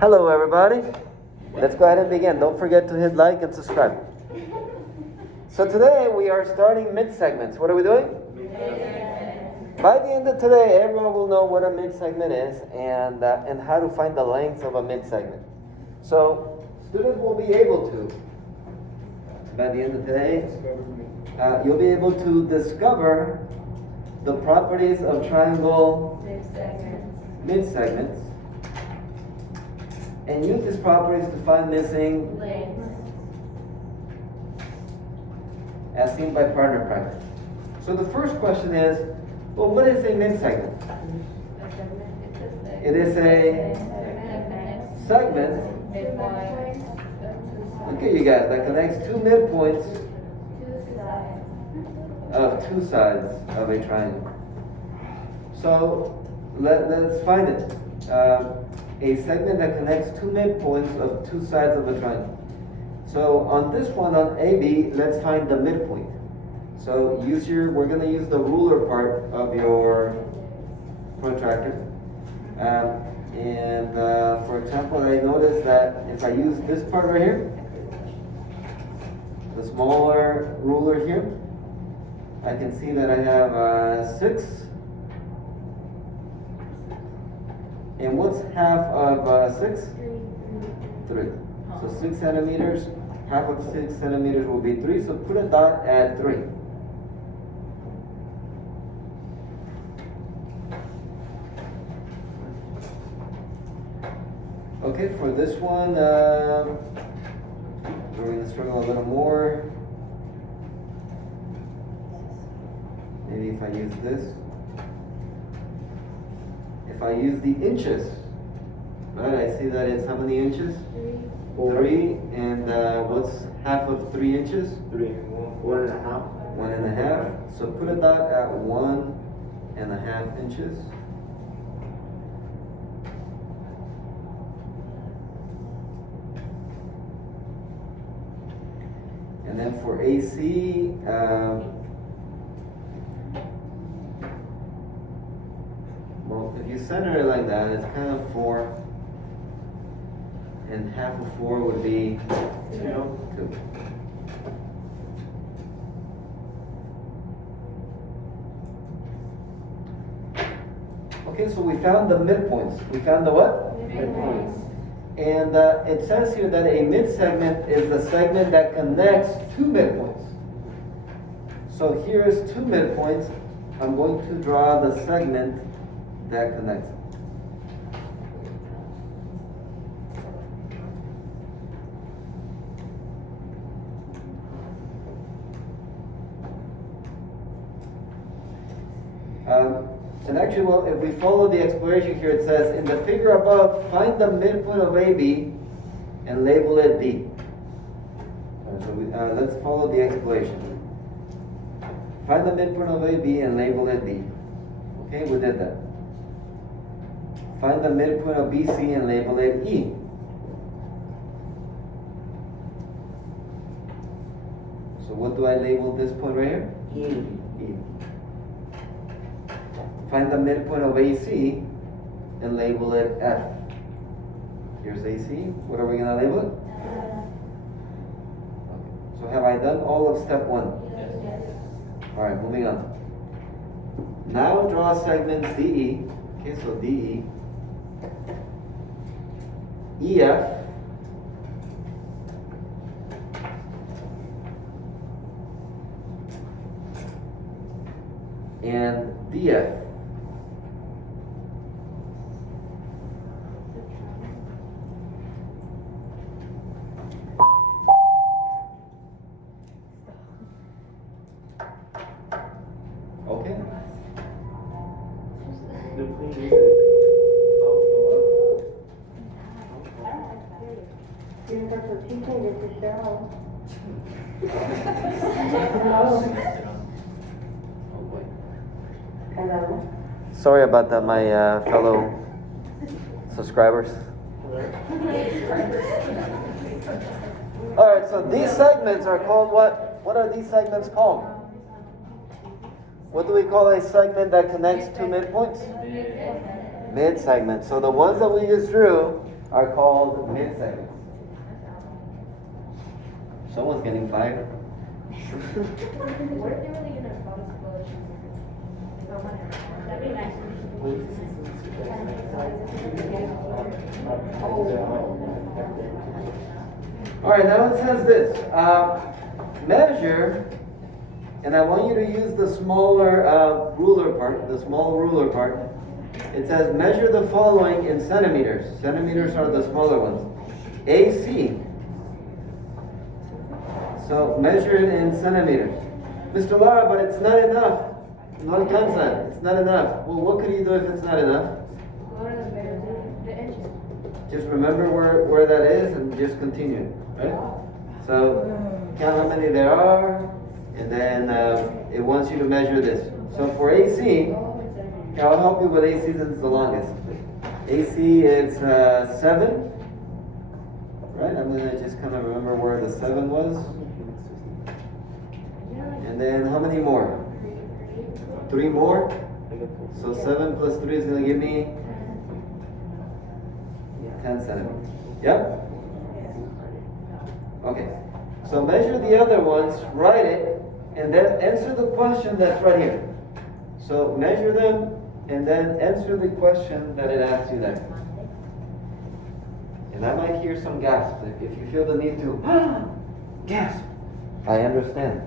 Hello everybody. Let's go ahead and begin. Don't forget to hit like and subscribe. So today we are starting mid-segments. What are we doing? Mid-segments. By the end of today, everyone will know what a mid-segment is and how to find the length of a mid-segment. So students will be able to, by the end of today, you'll be able to discover the properties of triangle mid-segments and use these properties to find missing lengths as seen by partner practice. So the first question is, well, what is a mid-segment? It is a segment, look at you guys, that connects two midpoints of two sides of a triangle. So let's find it. A segment that connects two midpoints of two sides of a triangle. So on this one, on AB, let's find the midpoint. So we're going to use the ruler part of your protractor. For example, I noticed that if I use this part right here, the smaller ruler here, I can see that I have 6. And what's half of 6? 3. So 6 centimeters, half of 6 centimeters will be 3. So put a dot at 3. Okay, for this one, we're going to struggle a little more. Maybe if I use this. If I use the inches, right, I see that it's how many inches? 3. And what's half of 3 inches? 3. 1.5. 1.5. So put a dot at 1.5 inches. And then for AC, well, if you center it like that, it's kind of 4. And half of 4 would be 2. Okay, so we found the midpoints. We found the what? Midpoints. And it says here that a mid-segment is the segment that connects two midpoints. So here's 2 midpoints. I'm going to draw the segment that connects them. And actually, well, if we follow the exploration here, it says, in the figure above, find the midpoint of AB and label it D. So let's follow the exploration. Find the midpoint of AB and label it D. Okay, we did that. Find the midpoint of BC and label it E. So what do I label this point right here? E. Find the midpoint of AC and label it F. Here's AC. What are we going to label it? Okay. So have I done all of step 1? Yes. All right, moving on. Now draw segments DE. Okay, so DE. EF. And DF. Okay. Universal teaching, this is Cheryl. Hello. Sorry about that, my fellow subscribers. All right, so these segments are called what? What are these segments called? What do we call a segment that connects two midpoints? Mid-segment. So the ones that we just drew are called midsegments. Someone's getting fired. What if they really gonna call us That'd be nice. All right, now it says this. Measure, and I want you to use the smaller ruler part, the small ruler part. It says measure the following in centimeters. Centimeters are the smaller ones. AC. So measure it in centimeters. Mr. Lara, but it's not enough. No alcanza. It's not enough. Well, what could you do if it's not enough? The inches. Just remember where that is and just continue. Right? So count how many there are, and then it wants you to measure this. So for AC, I'll help you with AC since it's the longest. AC is 7. Right? I'm gonna just kind of remember where the 7 was. And then how many more? 3 more? So 7 plus 3 is going to give me 10 centimeters. Yep? Okay. So measure the other ones, write it, and then answer the question that's right here. So measure them, and then answer the question that it asks you there. And I might hear some gasps. If you feel the need to gasp, I understand.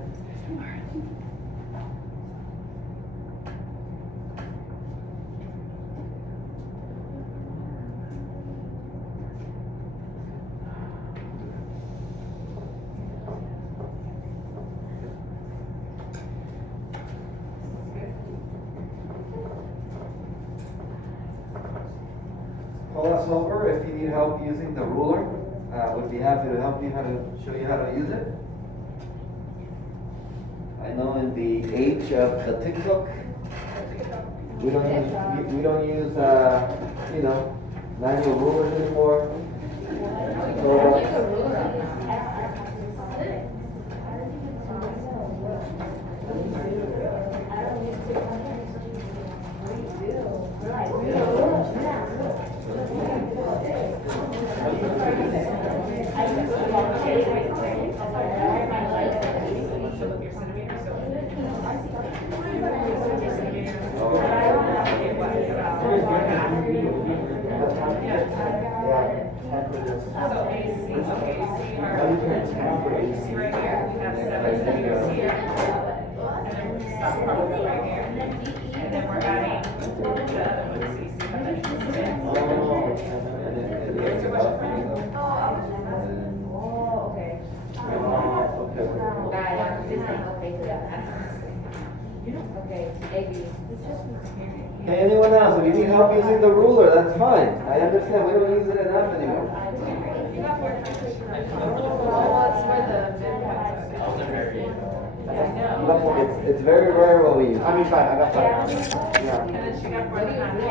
Call us over if you need help using the ruler. Would be happy to help you show you how to use it. I know in the age of the TikTok, we don't use manual rulers anymore. Okay, anyone else? If you need help using the ruler, that's fine. I understand. We don't use it enough anymore. It's very rare what we use. I mean, fine, I got 5. Yeah. And then she got 4 times.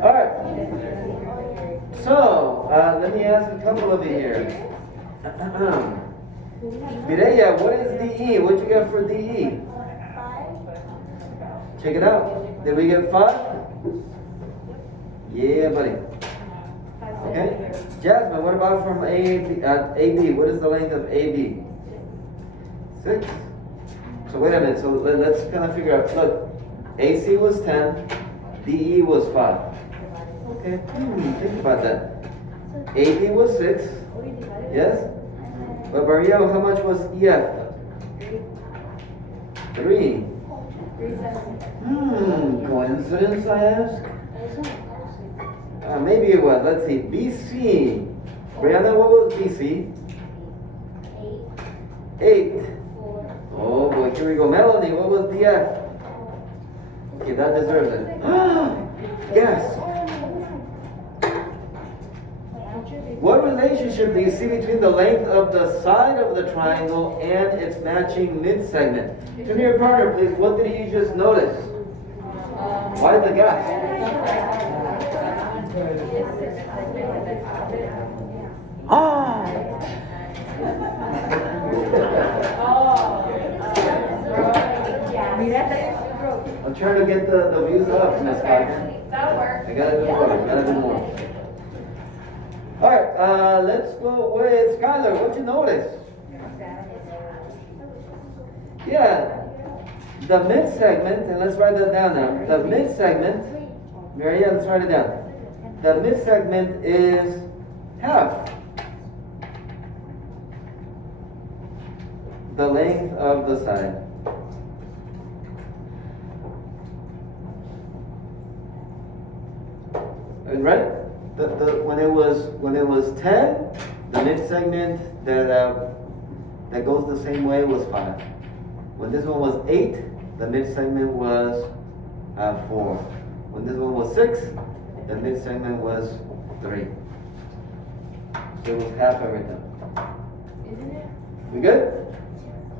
All right. So, let me ask a couple of you here. Mireya, what is DE? What'd you get for DE? 5. Check it out. Did we get 5? Yeah, buddy. Okay. Jasmine, what about from AB? What is the length of AB? 6. So wait a minute. So let's kind of figure out. Look, AC was 10. DE was 5. Okay. Think about that. AB was 6. Yes? But Maria, how much was EF? 3. Coincidence, I ask? Maybe it was. Let's see. BC. Brianna, what was BC? 8. Oh boy, here we go. Melanie, what was DF? Okay, that deserves it. Yes. What relationship do you see between the length of the side of the triangle and its matching mid-segment? Come here, partner, please. What did you just notice? Why the gap? Ah! trying to get the views up, Miss Parker. That'll work. I gotta do more. Gotta do more. All right. Let's go with Skylar. What'd you notice? Yeah. The mid segment, and let's write that down now. The mid segment. Maria, let's write it down. The mid segment is half the length of the side. Right? When it was 10, the mid segment that goes the same way was 5. When this one was 8, the mid segment was 4. When this one was 6, the mid segment was 3. So it was half every time. Isn't it? We good?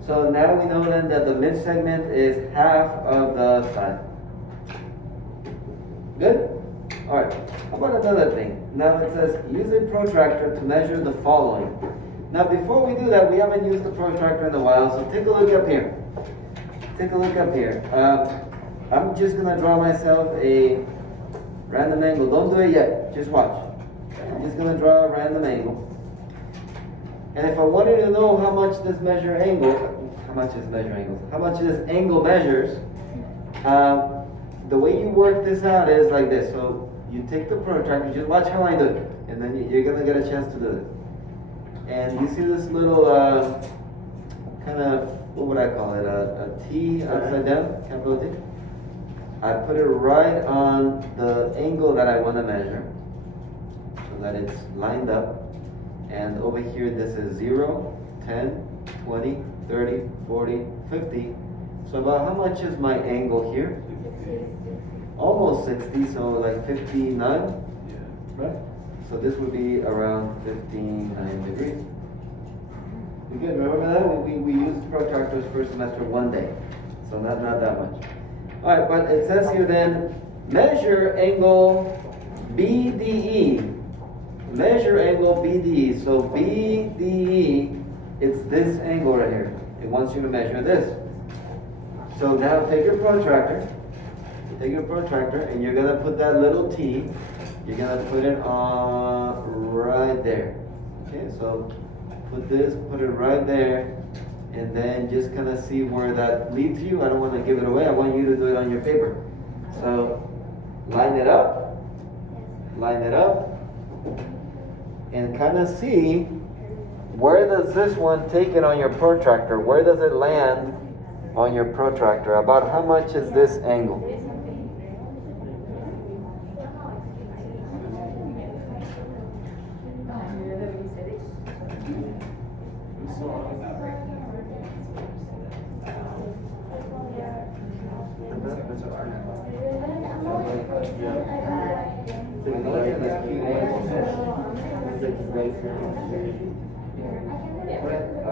So now we know then that the mid segment is half of the side. Good? Alright. How about another thing? Now it says use a protractor to measure the following. Now before we do that, we haven't used the protractor in a while, so take a look up here. Take a look up here. I'm just gonna draw myself a random angle. Don't do it yet. Just watch. I'm just gonna draw a random angle. And if I wanted to know how much this angle measures, the way you work this out is like this. So you take the protractor, just watch how I do it, and then you're gonna get a chance to do it. And you see this little kind of, what would I call it? A T upside down, capital T. I put it right on the angle that I want to measure, so that it's lined up. And over here, this is 0, 10, 20, 30, 40, 50. So about how much is my angle here? Almost 60, so like 59, right? So this would be around 59 degrees. We good? Remember that? We used protractors first semester one day, so not that much. All right, but it says here then, measure angle BDE. Measure angle BDE. So BDE, it's this angle right here. It wants you to measure this. So now take your protractor. Take your protractor, and you're gonna put that little T. You're gonna put it on right there. Okay, so put it right there, and then just kind of see where that leads you. I don't want to give it away. I want you to do it on your paper. So line it up, and kind of see where does this one take it on your protractor. Where does it land on your protractor? About how much is this angle?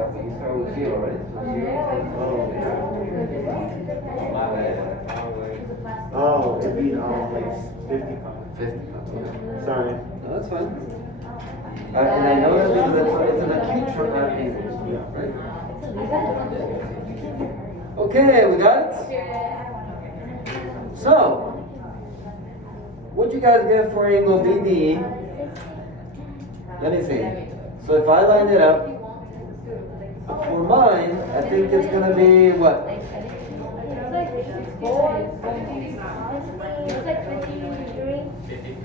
You start with 0, right? Oh, it'd be like 55. 55. Sorry. No, that's fine. And I know that because it's an acute angle, right? Okay, we got it? So, what'd you guys get for angle BD? Let me see. So if I line it up, for mine, I think it's gonna be what? It's like 53.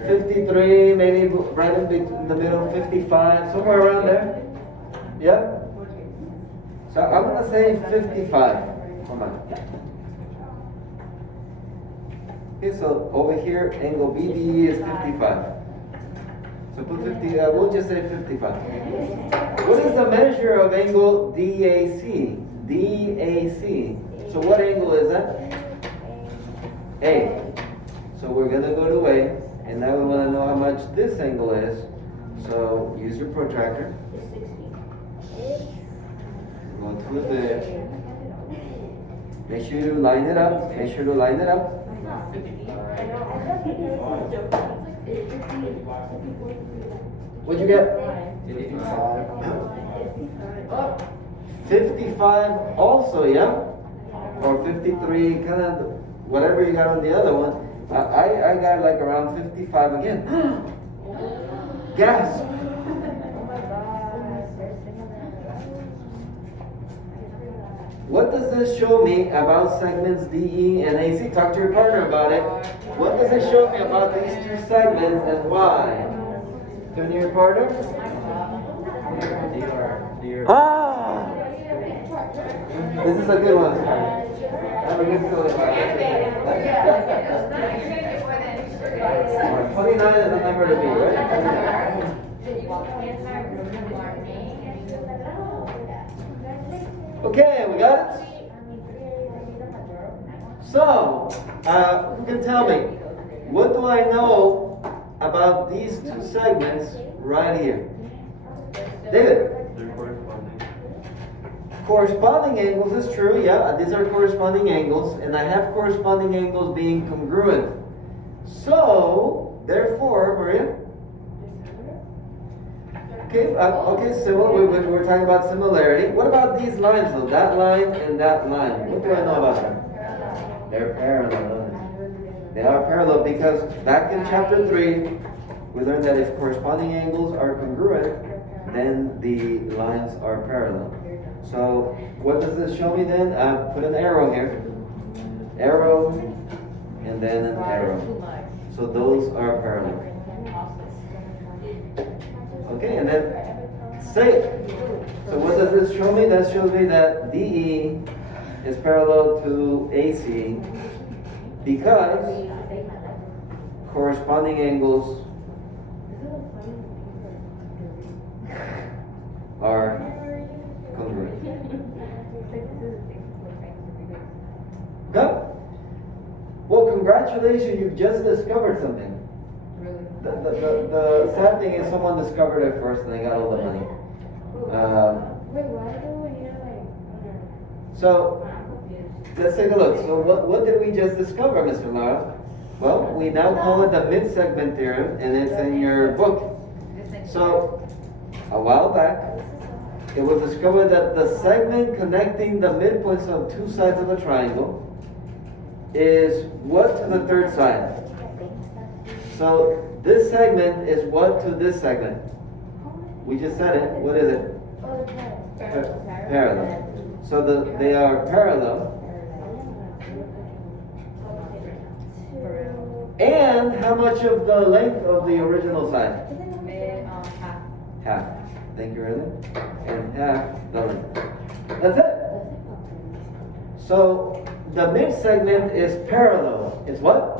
53, maybe right in the middle, 55, somewhere around there. Yeah? So I'm gonna say 55 for mine. Okay, so over here, angle BDE is 55. So put 50, we'll just say 55. What is the measure of angle DAC? DAC. So what angle is that? A. So we're gonna go to A, and now we wanna know how much this angle is. So use your protractor. Go to it there. Make sure you line it up. Make sure to line it up. What'd you get? 55 also, yeah? Or 53, kind of whatever you got on the other one. I got like around 55 again. Gasp! Oh my God. What does this show me about segments DE and AC? Talk to your partner about it. What does it show me about these two segments and why? Turn to your partner. Ah! This is a good one. Have a good feeling about it. 29 is the number to beat, right? Okay, we got it? So, who can tell me, what do I know about these two segments right here? David? They're corresponding. Corresponding angles is true, yeah, these are corresponding angles, and I have corresponding angles being congruent. So, therefore, Maria? Okay, similar, we're talking about similarity. What about these lines though? That line and that line. What do I know about them? They're parallel. They are parallel because back in chapter 3, we learned that if corresponding angles are congruent, then the lines are parallel. So, what does this show me then? Put an arrow here. Arrow, and then an arrow. So those are parallel. Okay, and then say it. So what does this show me? That shows me that DE is parallel to AC because corresponding angles are congruent. Go. Well, congratulations, you've just discovered something. The sad thing is someone discovered it first and they got all the money. Wait, why do we need like? So, let's take a look. So what did we just discover, Mr. Lara? Well, we now call it the mid-segment theorem, and it's in your book. So, a while back, it was discovered that the segment connecting the midpoints of two sides of a triangle is what to the third side? So, this segment is what to this segment? We just said it. What is it? Parallel. So they are parallel. And how much of the length of the original side? Half. Thank you, Rhythm. And half the length. That's it. So the mid segment is parallel. It's what?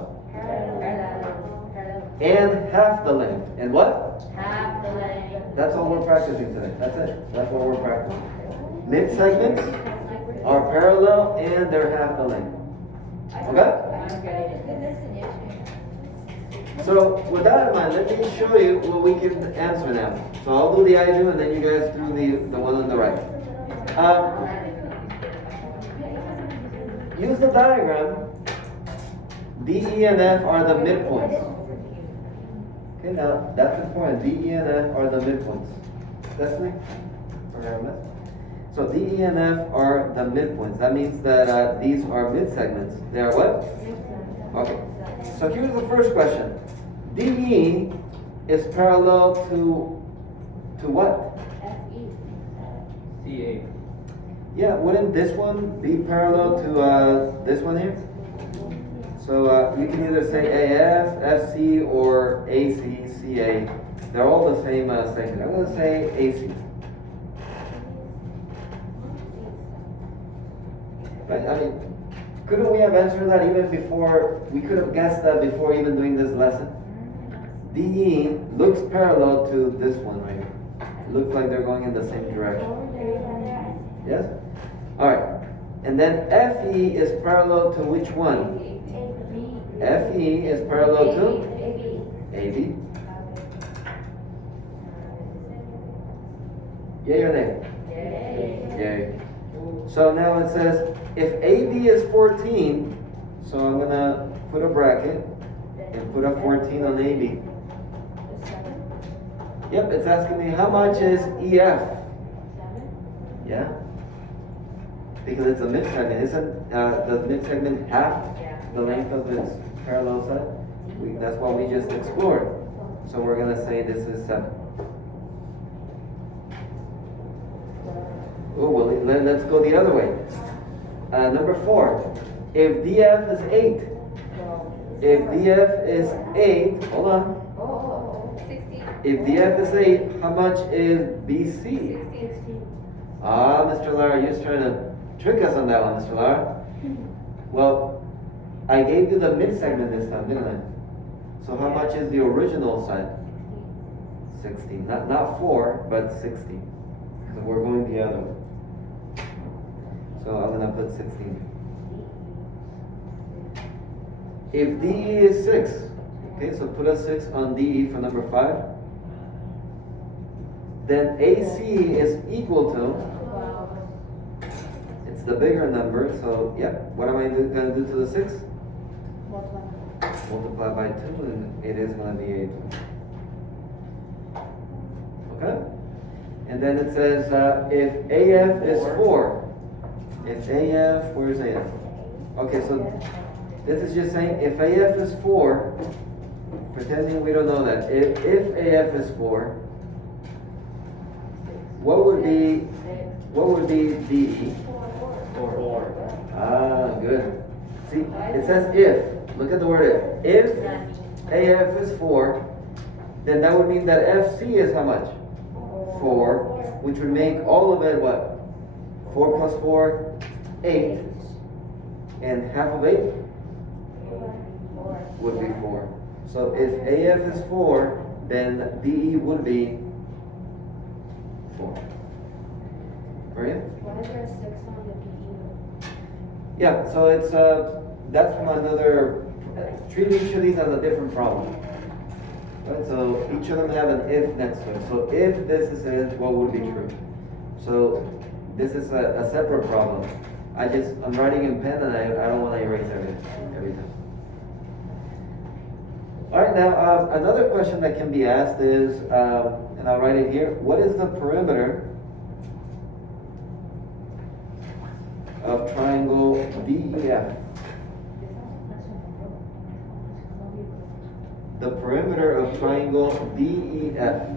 And half the length. And what? Half the length. That's all we're practicing today. That's it. That's what we're practicing. Mid segments are parallel and they're half the length. Okay? So with that in mind, let me show you what we can answer now. So I'll do the I do and then you guys do the one on the right. Use the diagram. D, E, and F are the midpoints. Okay, now that's important. D, E, and F are the midpoints. Destiny? Or Hermes? So D, E, and F are the midpoints. That means that these are mid-segments. They are what? Okay. So here's the first question. DE is parallel to what? CA. Yeah, wouldn't this one be parallel to this one here? So you can either say AF, FC, or AC, CA. They're all the same segment. I'm going to say AC. Right? I mean, couldn't we have answered that even before? We could have guessed that before even doing this lesson. DE looks parallel to this one right here. It looks like they're going in the same direction. Yes? Alright. And then FE is parallel to which one? FE is parallel to AB. Yay or nay? Yay. So now it says, if AB is 14, so I'm going to put a bracket and put a 14 on AB. Yep, it's asking me how much is EF? Yeah? Because it's a mid-segment. Isn't the mid-segment half? the length of its parallel side. That's what we just explored. So we're going to say this is 7. Oh, well, let's go the other way. Number 4. If DF is 8, hold on. 16. If DF is 8, how much is BC? 16. Ah, Mr. Lara, you're just trying to trick us on that one, Mr. Lara. Well, I gave you the mid-segment this time, didn't I? So how much is the original side? 16. Not 4, but 16. So we're going the other way. So I'm going to put 16. If DE is 6, okay, so put a 6 on DE for number 5. Then AC is equal to, it's the bigger number, so yeah, what am I going to do to the 6? Multiply by 2, and it is going to be 8. Okay? And then it says if AF is 4, if AF, where's AF? Okay, so this is just saying if AF is 4, pretending we don't know that, if AF is 4, what would be DE? 4. Ah, good. See, it says if. Look at the word if. If AF is 4, then that would mean that FC is how much? 4, which would make all of it what? 4 plus 4, 8. And half of 8 would be 4. So if AF is 4, then DE would be 4. Maria? Why is there a 6 on the PE? Yeah, so it's that's from another. Treat each of these as a different problem. Right? So each of them have an if next to it. So if this is it, what would be true? So this is a separate problem. I'm writing in pen and I don't want to erase every time. All right, now another question that can be asked is, and I'll write it here. What is the perimeter of triangle DEF? The perimeter of triangle DEF.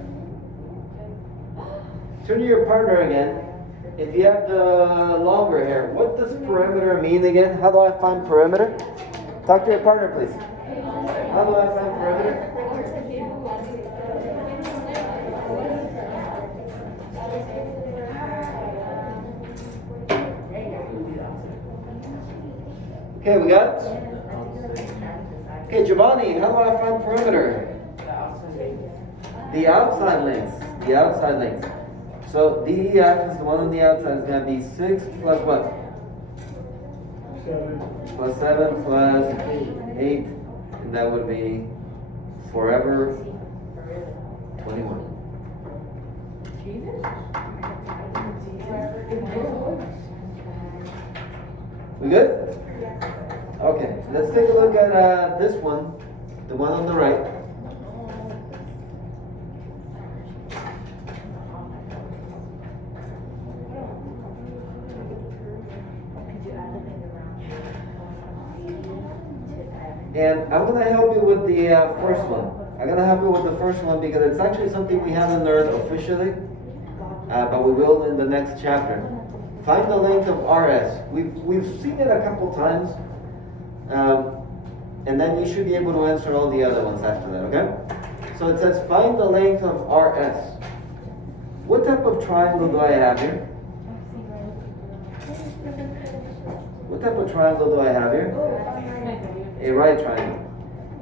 Turn to your partner again. If you have the longer hair, what does perimeter mean again? How do I find perimeter? Talk to your partner, please. How do I find perimeter? Okay, we got it? Okay, Giovanni, how do I find perimeter? The outside length. The outside length. So DEF is the one on the outside. It's going to be 6 plus what? 7. Plus 7 plus 8. And that would be forever 21. We good? Okay, let's take a look at this one, the one on the right. And I'm going to help you with the first one. I'm going to help you with the first one because it's actually something we haven't learned officially, but we will in the next chapter. Find the length of RS. We've seen it a couple times. And then you should be able to answer all the other ones after that, okay? So it says find the length of RS. What type of triangle do I have here? What type of triangle do I have here? A right triangle.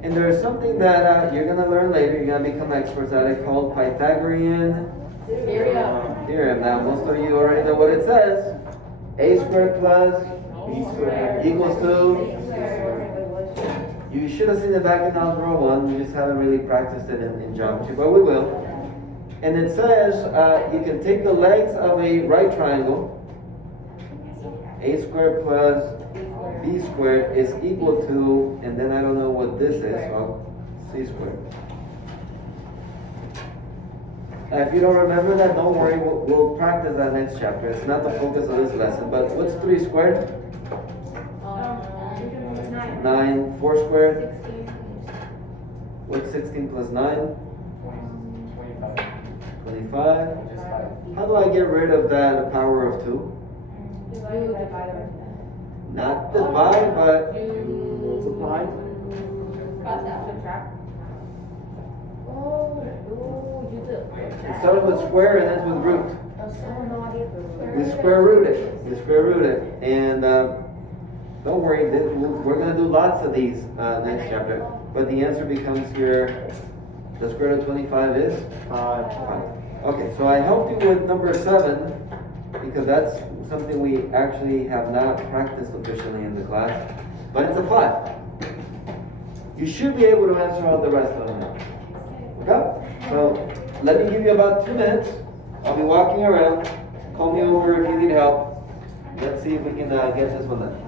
And there's something that you're going to learn later, you're going to become experts at it, called Pythagorean theorem. Now, most of you already know what it says. A squared plus B squared equals to... You should have seen it back in Algebra 1, you just haven't really practiced it in geometry, but we will. And it says you can take the legs of a right triangle, A squared plus B squared is equal to, and then I don't know what this is, well, C squared. If you don't remember that, don't worry, we'll practice that next chapter. It's not the focus of this lesson, but what's 3 squared? 9. 9, 4 squared. 16. What's 16 plus 9? 25. 25. Which is 5. How do I get rid of that power of 2? Divide by Not divide, but Multiply. cross out. Subtract. Oh, you do. it starts with square and ends with root. Oh, We square root it. We square root it. And don't worry, we're going to do lots of these next chapter. But the answer becomes here, the square root of 25 is? 5. 5. Okay, so I helped you with number 7 because that's something we actually have not practiced officially in the class. But it's a 5. You should be able to answer all the rest of them now. Okay? So let me give you about 2 minutes. I'll be walking around. Call me over if you need help. Let's see if we can get this one done.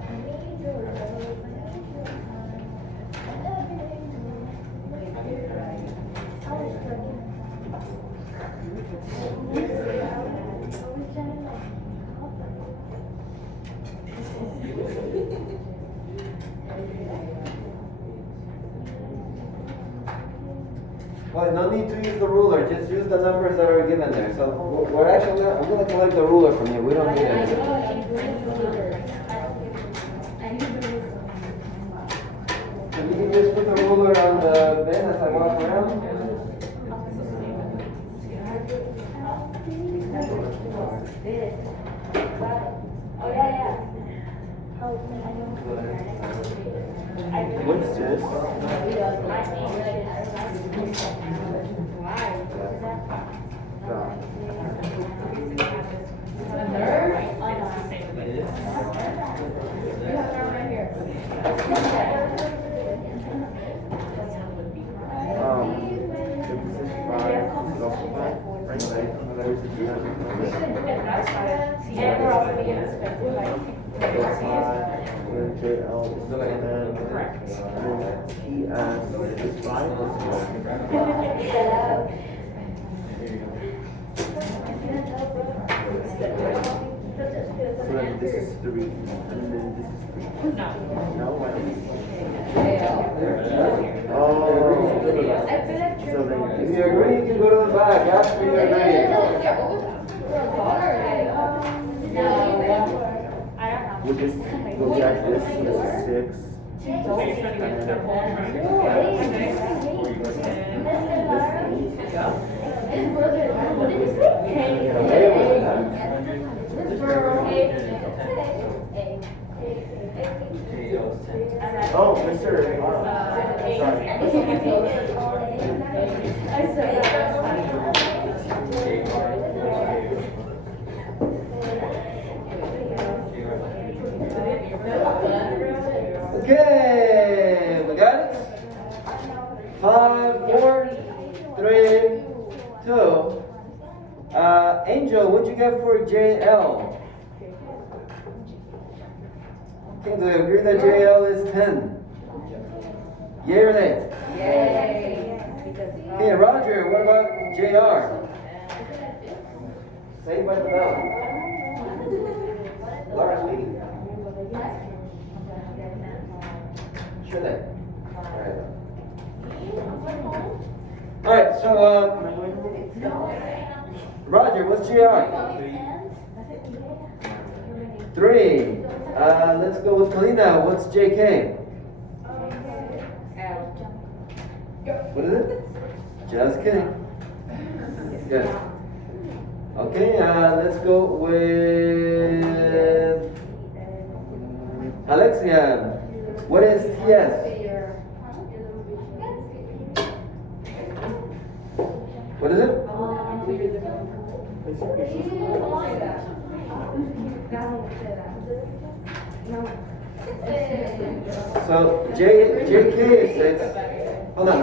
Well, no need to use the ruler. Just use the numbers that are given there. So we're actually I'm going to collect the ruler from you. We don't need it. Can you just put the ruler on the bed as I walk around? What's this? This is 3, and then this is 3. No. No, why Oh. So then If you agree, you can go to the back. Ask for your agree. we'll just go back this. This is 6. Oh, Mr. Okay, we got it? 5, 4, 3, 2. Angel, what'd you get for JL? Okay, do you agree that JL is 10? Yay or nay? Yay. Okay, Roger, what about JR? Saved by the bell. Laura speaking. Sure thing. Alright, so Roger, what's GR? 3. Let's go with Kalina. What's JK? What is it? Just kidding. Good. Okay, let's go with Alexia. What is TS? What is it? So JK is 6. Hold on.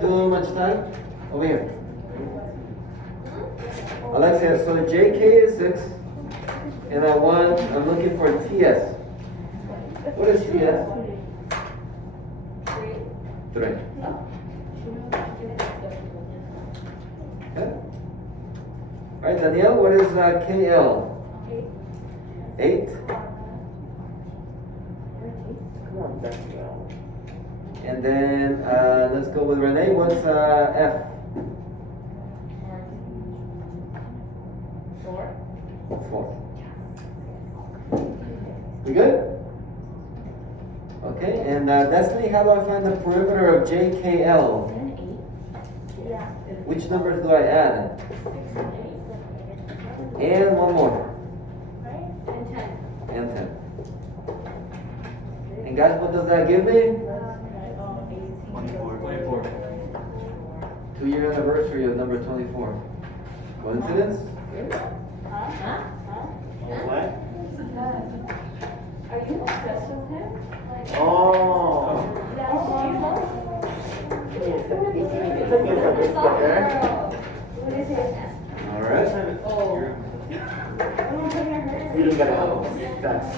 Too much time? Over here. Alexia, so JK is 6. And I'm looking for TS. What is TS? 3. Okay. Alright, Danielle, what is KL? 8. Come on, that's well. And then let's go with Renee. What's F? 4. We good? Okay, and Destiny, how do I find the perimeter of JKL? Yeah. Which numbers do I add? And one more. And 10. And 10. And guys, what does that give me? 24. 2-year anniversary of number 24. Coincidence? What? Are you obsessed with him? Oh. What is it? Alright. You don't gotta help. That's.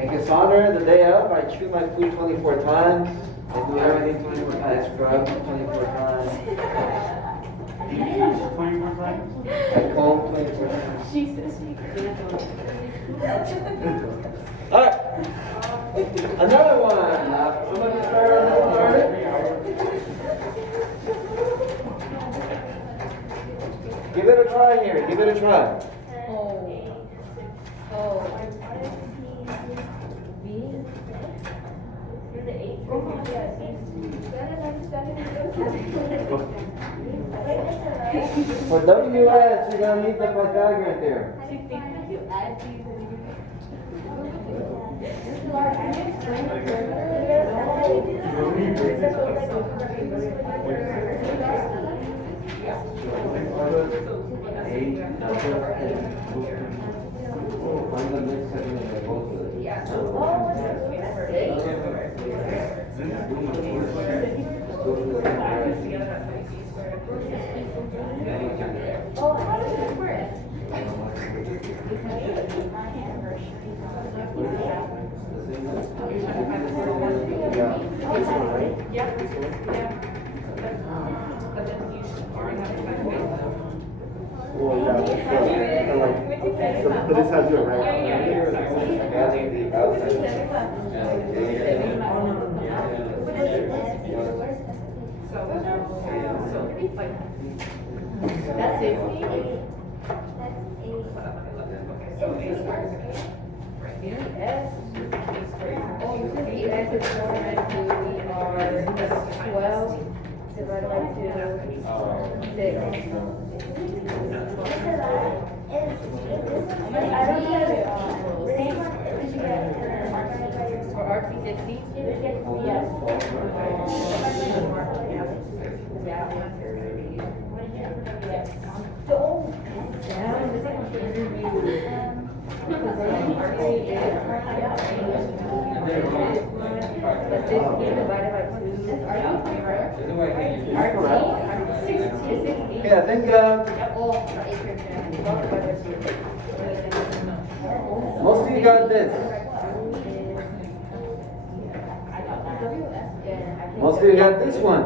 And Cassandra, the day of, I chew my food 24 times. I do everything 24 times. I scrub 24 times. 24 times? I comb 24 times. Jesus. Alright. Another one. Somebody start on this one already? Give it a try here. Give it a try. For WS, you're going to need the Pythagorean theorem. Find the next segment of both of them. Well, yeah, that's good. So this has your right. Adding the outside. That's it. Oh, you said the x is 4 and 2 are 12 divided by 2, 6. For RP60? Okay, I think most of you got this. Most of you got this one.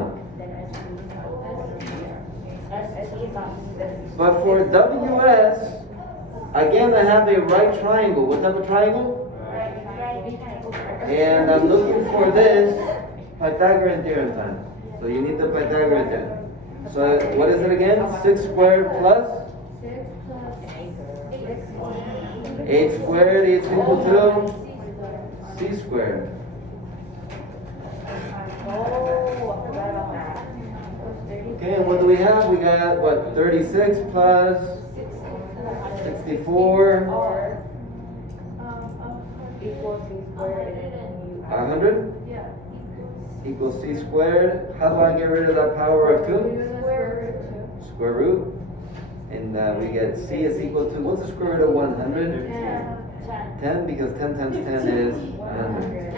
But for WS, again, I have a right triangle. What type of triangle? And I'm looking for this Pythagorean theorem time. So you need the Pythagorean theorem. So what is it again? 6 squared plus 8 squared is equal to C squared. Okay, and what do we have? We got what? 36 plus 64. Equals C squared and then you 100 yeah. equals C squared. How do I get rid of that power of 2? Square root. And we get C is equal to, what's the square root of 100? 10, because 10 times 10 is 100.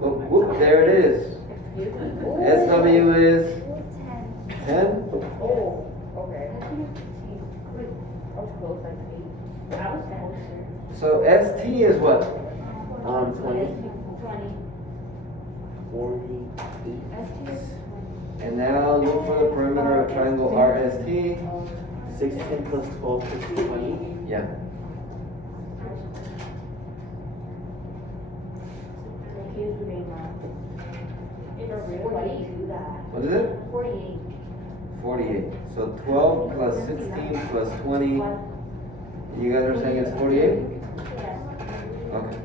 Whoop, whoop, there it is. SW is 10. Oh, okay. I was close, like 8. I was closer. So ST is what? 20, 20. 48. And now look for the perimeter of triangle RST. 16 plus 12 plus 20. Yeah. Here's the main line. So 12 plus 16 plus 20. You guys are saying it's 48? Okay.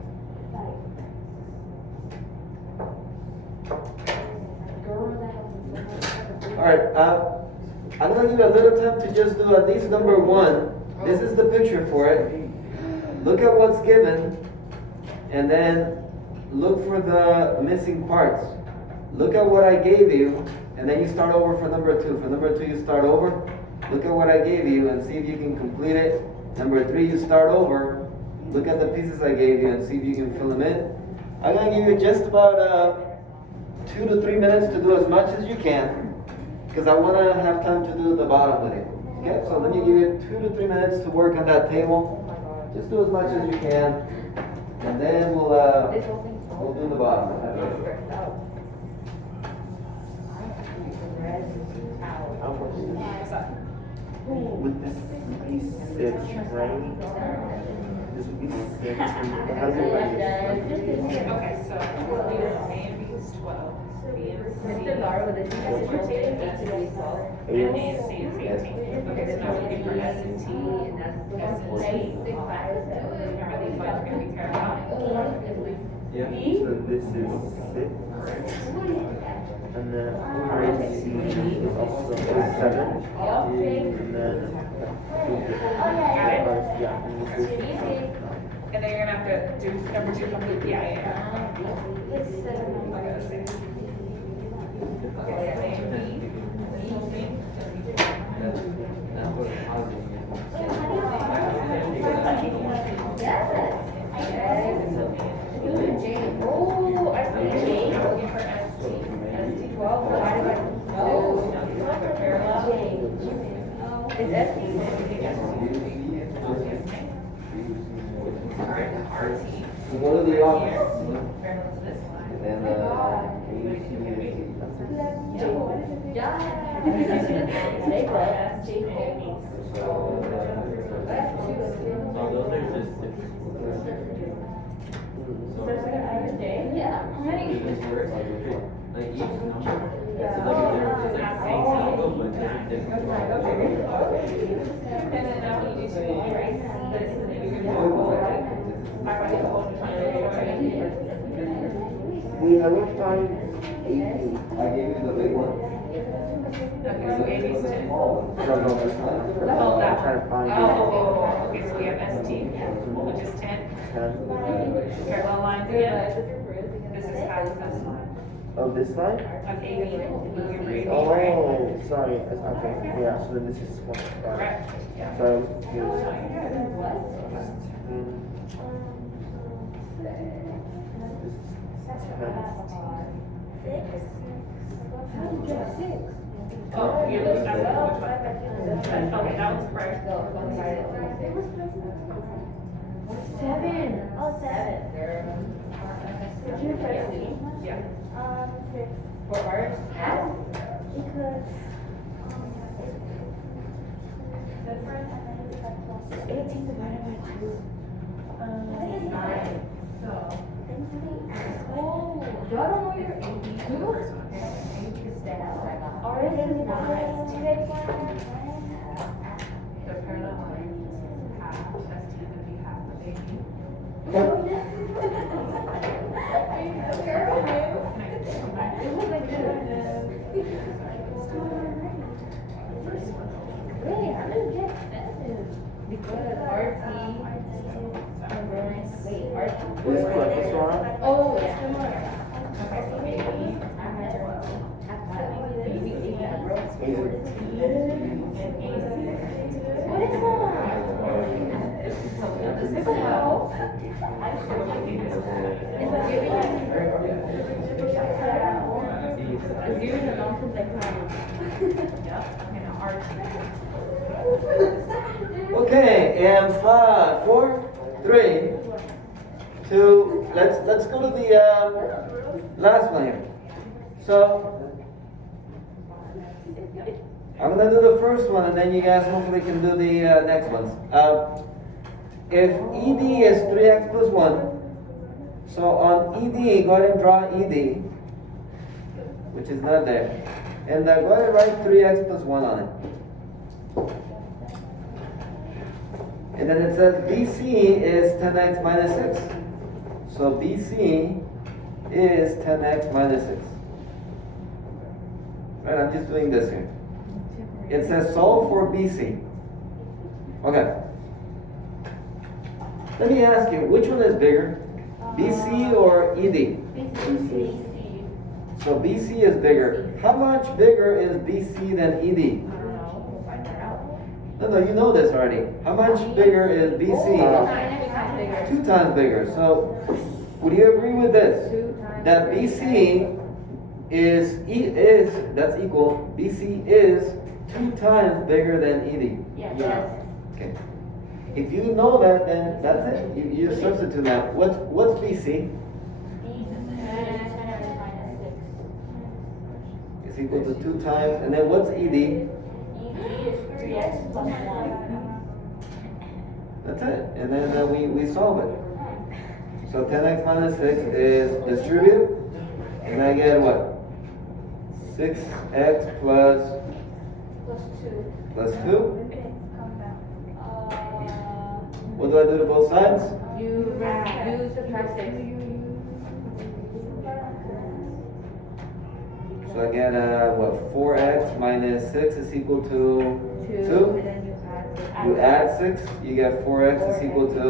Alright, I'm going to give you a little time to just do at least number 1. This is the picture for it. Look at what's given, and then look for the missing parts. Look at what I gave you, and then you start over for number 2. For number 2, you start over. Look at what I gave you and see if you can complete it. Number 3, you start over. Look at the pieces I gave you and see if you can fill them in. I'm going to give you just about 2 to 3 minutes to do as much as you can, because I want to have time to do the bottom with you. Okay, so let me give you 2 to 3 minutes to work on that table. Just do as much as you can, and then we'll do the bottom. Would this be 6, right? This would be 6. It has a Okay, so A and B is 12. B and C. Mr. Lara, with this is 14, 8 to 12. And A and C is 18. Okay, so now we're looking for S and T. And that's the S and T. Are these lines going to be parallel? Yeah. So this is 6. And then C is also 7. And then yeah, and this is And then you're going to have to do number 2 complete. Yeah. Okay, let's see. Okay, so A and B. Oh, I see J. I'm looking for ST. ST 12 divided by parallel. It's ST. Alright, RT. So go to the office. Parallel to this line. And then we haven't found 18. I gave you the big one. Okay, so A, B is 10. No, this one. Oh, I'm that trying to one. find Oh, okay, so we have ST, which is 10. 10. Parallel lines again. This is half of this line. Oh, this line? Of AB, you're for AB, right? Oh, sorry. Okay, yeah, so then this is 1. Correct. Yeah. So I was confused. 10. Oh, you're looking at which one? Okay, that was correct. 7. Oh, 7. Yeah. 6. For art? How? Because 18 divided by 2. 9. So. Oh, y'all don't know your AB too? Ours is 9. The parallel lines is half, ST would be half of AB. Really, how did it get expensive? Because RT. Wait, RT. This one, this one? Oh, yeah. Okay, so AB. What is that? Is this a house? It's like giving a nonsense like Yep, okay, now RT. okay, and 5, 4, 3, 2. Let's go to the last one here. So I'm gonna do the first one, and then you guys hopefully can do the next ones. If ED is 3x plus 1, so on ED, go ahead and draw ED, which is not there. And go ahead and write 3x plus 1 on it. And then it says BC is 10x minus 6. So BC is 10x minus 6. Right, I'm just doing this here. It says solve for BC. Okay. Let me ask you, which one is bigger? BC or ED? BC. So BC is bigger. How much bigger is BC than ED? I don't know, we'll find that out. No, you know this already. How much bigger is BC? 2 times bigger. So, would you agree with this? That BC that's equal, BC is 2 times bigger than ED. Yes. Okay. If you know that, then that's it. You substitute that. What's BC? It's equal to 2 times. And then what's ED? That's it. And then we solve it. So 10x minus 6 is distributive. And I get what? 6x plus 2. What do I do to both sides? You subtract 6. So I get 4x minus 6 is equal to 2. And then you add 6. You add 6, you get 4x is equal to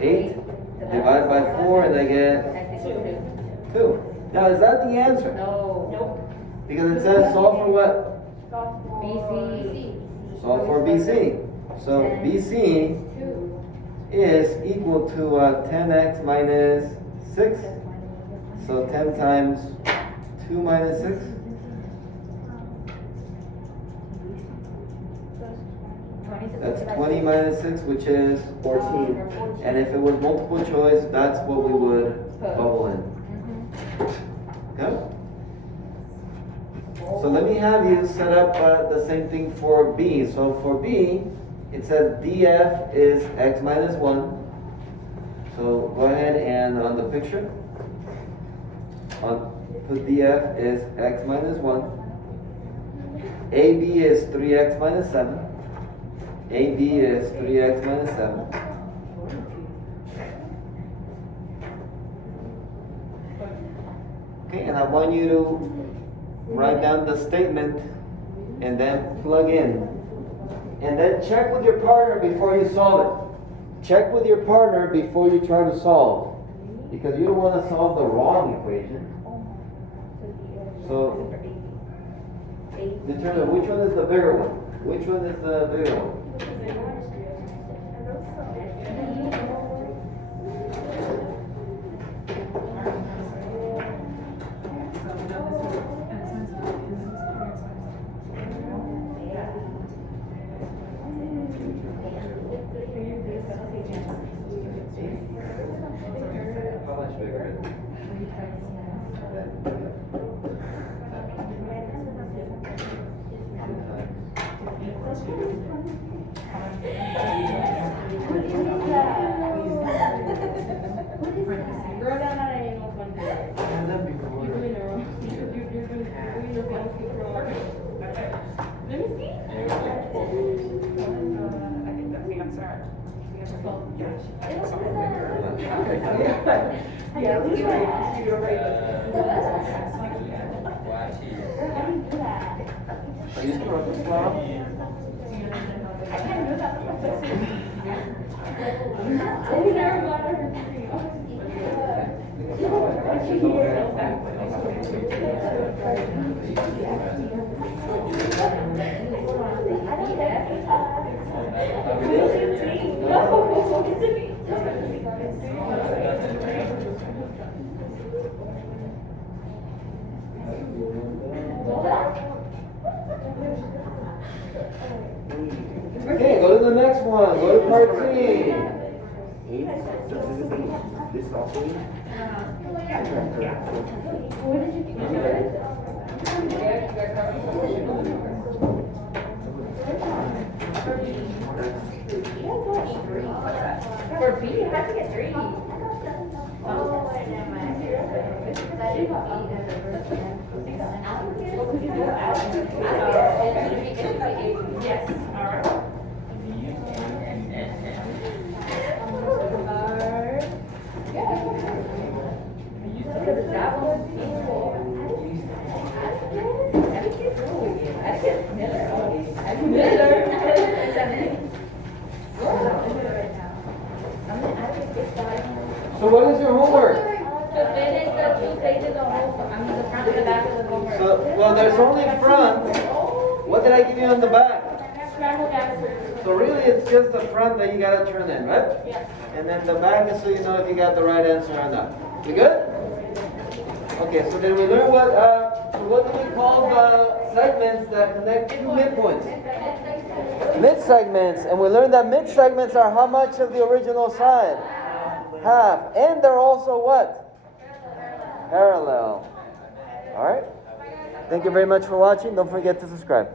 8. Divide by 4 and I get 2. Now is that the answer? No. Because it says solve for what? BC. Solve for BC. So BC is equal to 10x minus 6. So 10 times 2 minus 6. That's 20 minus 6, which is 14. And if it was multiple choice, that's what we would bubble in. Okay? So let me have you set up the same thing for B. So for B, it says DF is x minus 1. So go ahead and on the picture, put DF is x minus 1. AB is 3x minus 7. AB is 3x minus 7. Okay, and I want you to write down the statement and then plug in. And then check with your partner before you solve it. Check with your partner before you try to solve. Because you don't want to solve the wrong equation. So determine which one is the bigger one. Which one is the bigger one? How much bigger is it? Are you sure this well? Okay, go to the next one. Go to part C. 8. This also 8. For B, you have to get 3. Oh, never mind. Because I did B as a first one. What could you do? So what is your homework? To finish the 2 pages of homework, I mean the front and the back of the homework. So, well, there's only front. What did I give you on the back? Scrambled eggs. So really, it's just the front that you gotta turn in, right? Yes. And then the back is so you know if you got the right answer or not. We good? Okay, so then we learn what do we call the segments that connect two midpoints? Mid-segments, and we learned that mid-segments are how much of the original side? Half. And they're also what? Parallel. Alright? Thank you very much for watching. Don't forget to subscribe.